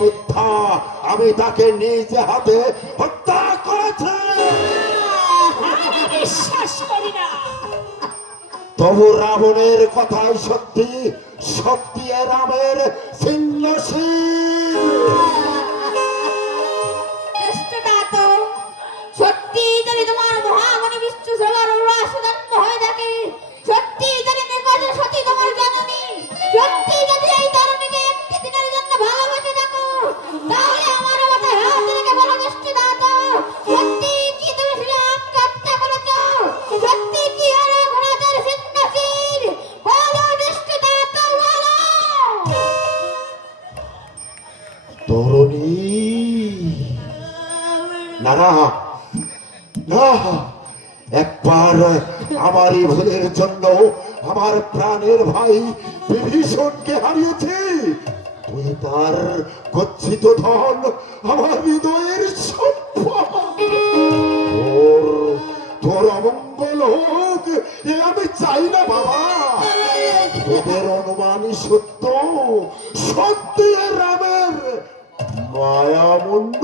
মিথ্যা। আমি তাকে নিজ হাতে হত্যা করেছি। বিশ্বাস করি না। তবু রাবণের কথাই সত্যি, সত্যি এ রামের ছিন্নশীল। সত্যি যদি তোমার মহামণি বিষ্ণু সবার উল্লাসদাত্ম হয়ে থাকে, সত্যি যদি নির্বাচন সত্যি তোমার জননী, সত্যি যদি এই তরুণীকে একটি দিনের জন্য ভালোবেসে থাকো, তাহলে আমার মতে হাত রেখে বলো দৃষ্টি দাত, সত্যি কি তুমি শ্রীরাম হত্যা করেছ? সত্যি কি আর ঘোড়াদের সিদ্ধশীল? বলো দৃষ্টি দাত, বলো। তরুণী না না না, একবার আমারই ভুলের জন্য আমার প্রাণের ভাই বিভীষণকে হারিয়েছি। তুই তার গচ্ছিত ধন, আমার হৃদয়ের সম্পদ। তোর অমঙ্গল হোক এ আমি চাই না বাবা। তোদের অনুমানই সত্য, সত্যি এ রামের মায়ামুণ্ড।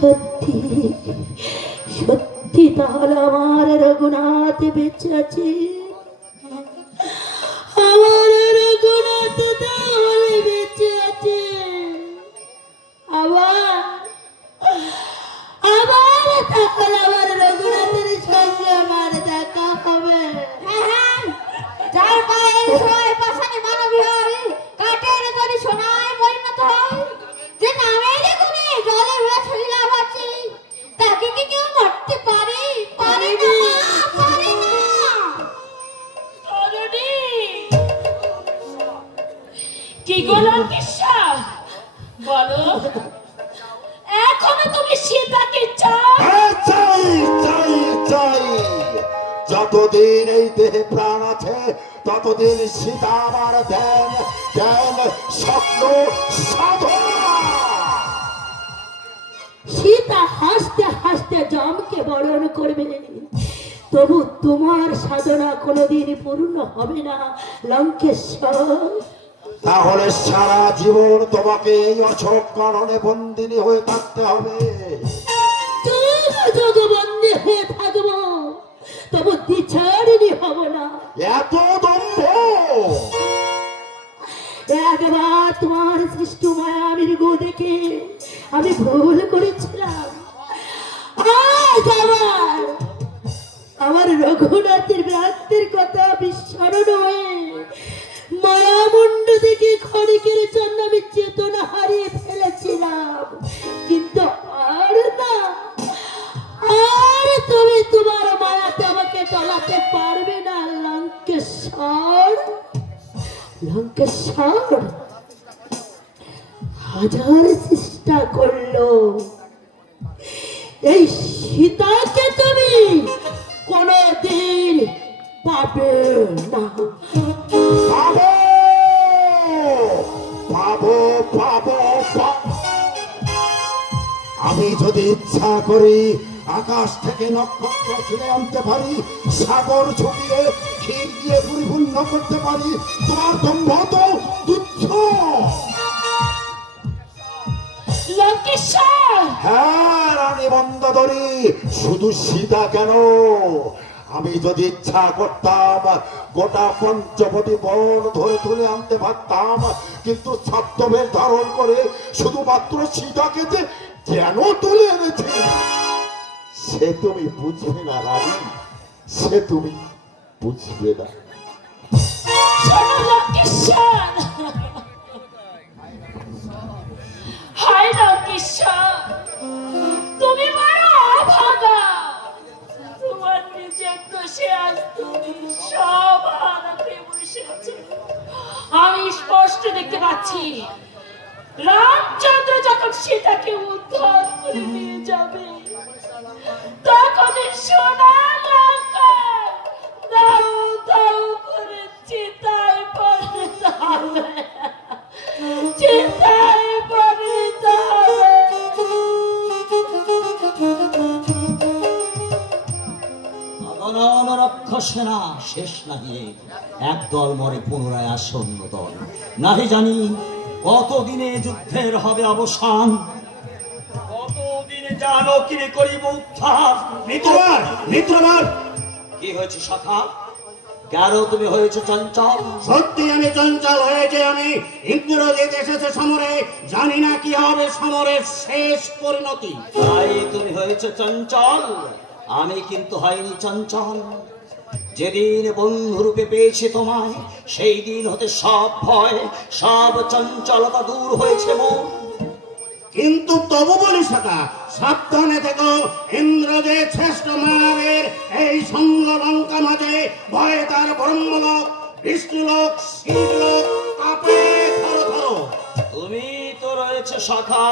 সত্যি সত্যি তাহলে আমার রঘুনাথ বেঁচে আছে। আমার রঘুনাথ তাহলে বেঁচে আছে। আবার আবার তাহলে আমার রঘুনাথের সঙ্গে আমার দেখা হবে। যার পায়ের ছোঁয়ায় পাষাণে মানবী হয়, কাঠের তরি সোনায় পরিণত হয়, যে নামের গুণে জলে ভাসে লাভ আছে, তাকে কি কেউ মারতে পারে? পারে না, পারে না। তরুণী, কি গো লঙ্কেশ্বর, বলো এখনো তুমি সীতাকে চাও? হ্যাঁ, চাই চাই চাই। যতদিন এই দেহে প্রাণ আছে ততদিন সীতা আমার ধ্যান জ্ঞান স্বপ্ন সাধনা। সীতা হাসতে হাসতে জমকে বরণ করবে, তবু তোমার সাধনা কোনোদিন পূর্ণ হবে না লঙ্কেশ্বর। তাহলে সারা জীবন তোমাকে এই অশোক কারণে বন্দিনী হয়ে থাকতে হবে। জগবন্দী হয়ে থাকবো, তবু দ্বিচারিণী হব না। এত দম্ভ! একবার তোমার সৃষ্ট মায়াবীর গো দেখে আমি ভুল করেছিলাম। আজ আমার রঘুনাথের ভ্রান্তের কথা বিস্মরণ হয়ে মায়ামুণ্ড থেকে ক্ষণিকের জন্য আমি চেতনা হারিয়ে ফেলেছিলাম, কিন্তু আর না, আর তুমি তোমার মায়াতে আমাকে টলাতে পারবে না লঙ্কেশ্বর। লঙ্কেশ্বর হাজার চেষ্টা করলো, এই সীতাকে তুমি কোনদিন পাবে না। পাবো পাবো পাবো পাবো। আমি যদি ইচ্ছা করি আকাশ থেকে নক্ষত্র ছিঁড়ে আনতে পারি, সাগর ছুটিয়ে ক্ষীর দিয়ে পরিপূর্ণ করতে পারি। তোমার দম্ভ তো তুচ্ছ। লঙ্কেশ্বর, হ্যাঁ রানী মন্দোদরী, শুধু সীতা কেন, আমি যদি ইচ্ছা করতাম গোটা পঞ্চবটি বন ধরে তুলে আনতে পারতাম, কিন্তু ছদ্মবেশ ধারণ করে শুধুমাত্র সীতাকে যে কেন তুলে এনেছি সে তুমি বুঝবে না রানী, সে তুমি বুঝবে না। শোনো লঙ্কেশ্বর, হায় লঙ্কেশ্বর, তুমি বড় অভাগা। তোমার নিজের দোষে আজ তুমি সব হারাতে বসেছো। আমি স্পষ্ট দেখতে পাচ্ছি রামচন্দ্র যখন সীতাকে উদ্ধার করে নিয়ে যাবে, তখন সোনা লঙ্কা দাউ দাউ করে চিতায় পরিণত হবে, চিতায় পরিণত হবে। অনরক্ষ সেনা শেষ নাহি, একদল মরে পুনরায় আসন্ন দল। নাহি জানি কতদিনে যুদ্ধের হবে অবসান, কতদিনে জানো কিরে করিব উদ্ধার। মিত্রবার, মিত্রবার, কি হয়েছে সখা? কেন তুমি হয়েছে চঞ্চল? সত্যি আমি চঞ্চল হয়েছে। আমি ইন্দ্রজিৎ এসেছে সমরে, জানি না কি হবে সমরের শেষ পরিণতি। তাই তুমি হয়েছে চঞ্চল, আমি কিন্তু হয়নি চঞ্চল। যেদিন বন্ধুরূপে পেয়েছি তোমায়, সেই দিন হতে সব ভয়, সব চঞ্চলতা দূর হয়েছে মন। কিন্তু তবু বলি সখা, সাবধানে থেকো। ইন্দ্রজিৎ শ্রেষ্ঠ মানবের এই সঙ্গ লঙ্কা মাঝে ভয়ে তার ব্রহ্মলোক, বিষ্ণুলোক, শিবলোক কাঁপে থর থর। তুমি তো রয়েছে সখা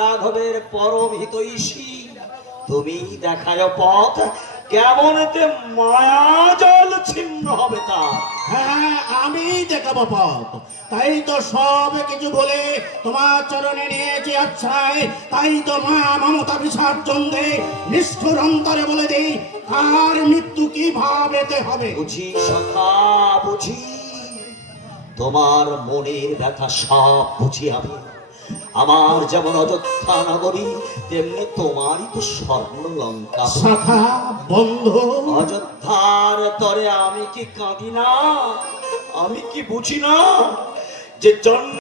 রাঘবের পরম হিতৈষী, তুমি দেখায় পথ, কেমন এতে মায়া জল ছিন্ন হবে তা। হ্যাঁ, আমি দেখাবো পথ। তাই তো সব কিছু বলে তোমার চরণে নিয়েছি আচ্ছায়। তাই তো মা মমতা বিসর্জন দে, নিষ্ঠুর অন্তরে বলে দেই কার মৃত্যু কি ভাবেতে হবে। বুঝি সখা বুঝি, তোমার মনের ব্যথা সব বুঝি আমি। আমার যেমন অযোধ্যা নগরী, তেমনি তোমারই তো স্বর্ণ লঙ্কা। সখা বন্ধু, অযোধ্যার তরে আমি কি কাঁদি না? আমি কি বুঝি না যে জন্ম